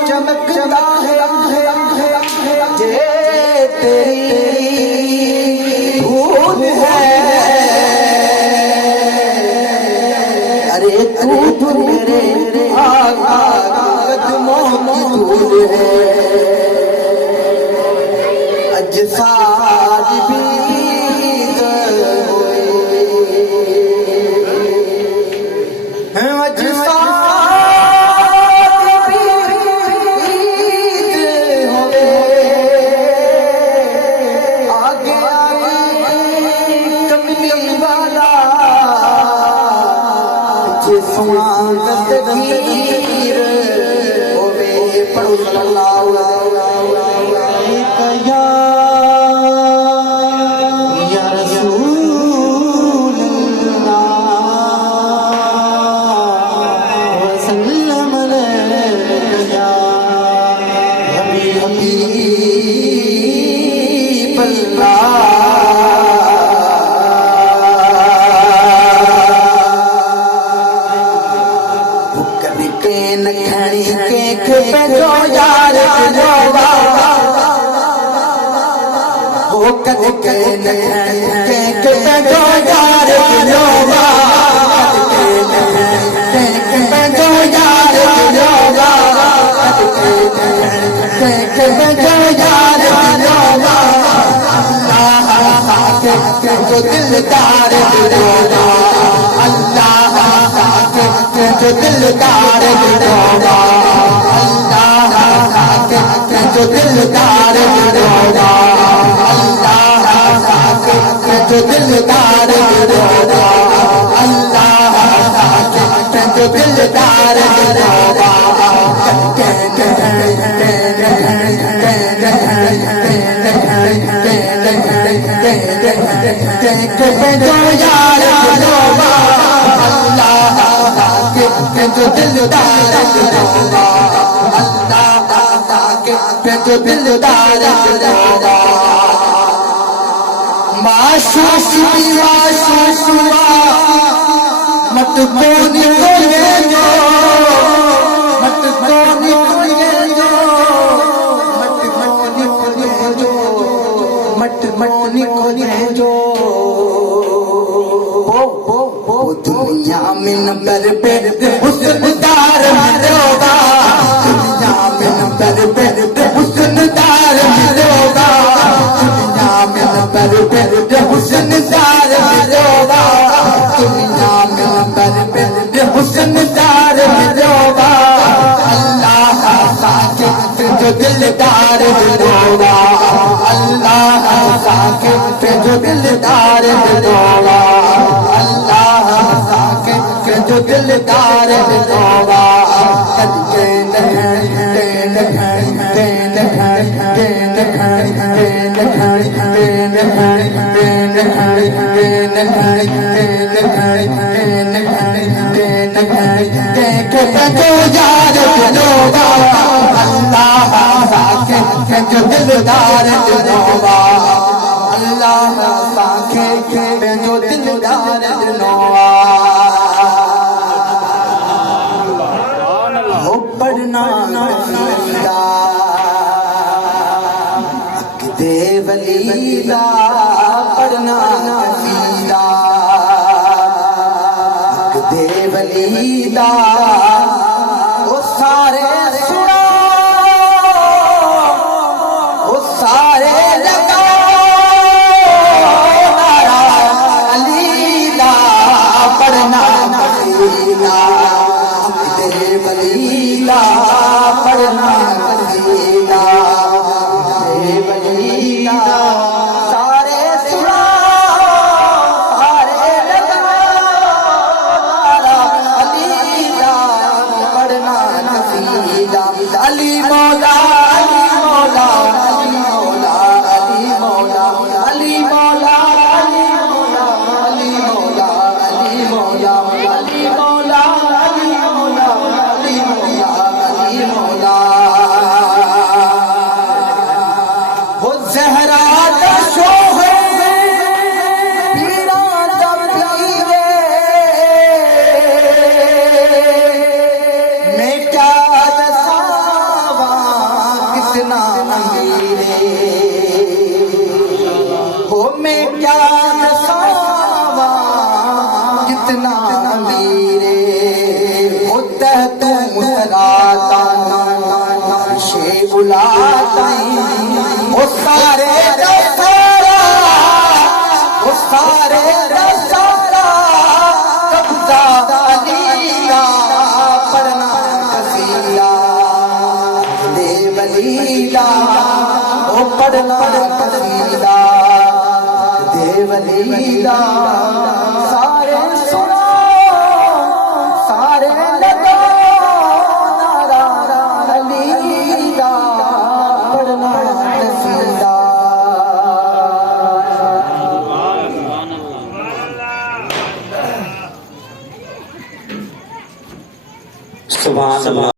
चमकता है जे तेरी भूल है। अरे तू मेरे आका कदमों की धूल है। अज सारी भी जो दिलदार दिलोगा अल्लाह जो दिलदार दिलोगा अल्लाह जो दिलदार दिलोगा अल्लाह जो दिलदार दिलोगा अल्लाह जो दिलदार दिलोगा जो यार दिलोगा अल्लाह जो दिलदार दिलोगा अल्लाह जो दिलदार दिलोगा। माशूक़ा मत कोनी कोने जो मत कोनी कोने जो मत कोनी कोने जो मत कोनी कोने जो दुनिया में नंबर पे हुस्नदार मिलोगा दुनिया में नंबर पे हुस्नदार मिलोगा दुनिया में नंबर पे हुस्नदार मिलोगा दुनिया में नंबर पे हुस्नदार मिलोगा अल्लाह साकिब जो दिलदार मिलोगा अल्लाह साकिब जो दिलदार मिलोगा जो दिलदार दिलोगा जो दिलदार दिलोगा अल्लाह जो दिलदार दिलोगा। पढ़ना कसीदा हक दे वलीदा पढ़ना कसीदा हक दे वलीदा वो सारे सुनो मेरे हो मैं क्या दसावा कितना मेरे होता तू मुस्कुराता शे बुलाता वो सारे दा सारा वो सारे दा सारा कब्जा अलीला पढ़ना कसीला देवलीला ओ पढ़ना कसीला देवलीला सारे सुनो सारे लगा नारा अलीला पढ़ना कसीला सुभान अल्लाह।